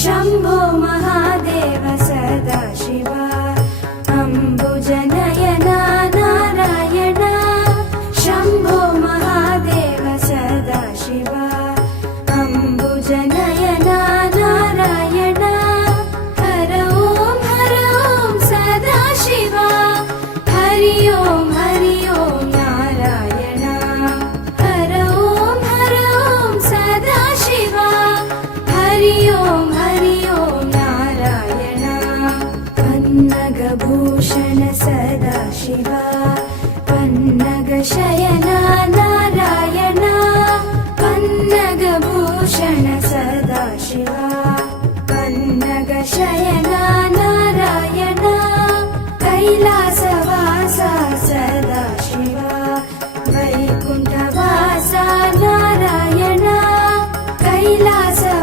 Shambho Mahadev Sadashiva अम्बुजनयना Narayan Shambho Mahadev Sadashiva अम्बुजनयना Narayan हर ॐ Sadashiva Hari ओं Narayan हर ॐ Sadashiva Hari ओं Narayan पन्नगभूषण Sadashiva पन्नगशयना Narayan पन्नगभूषण Sadashiva पन्नगशयना Narayan Kailash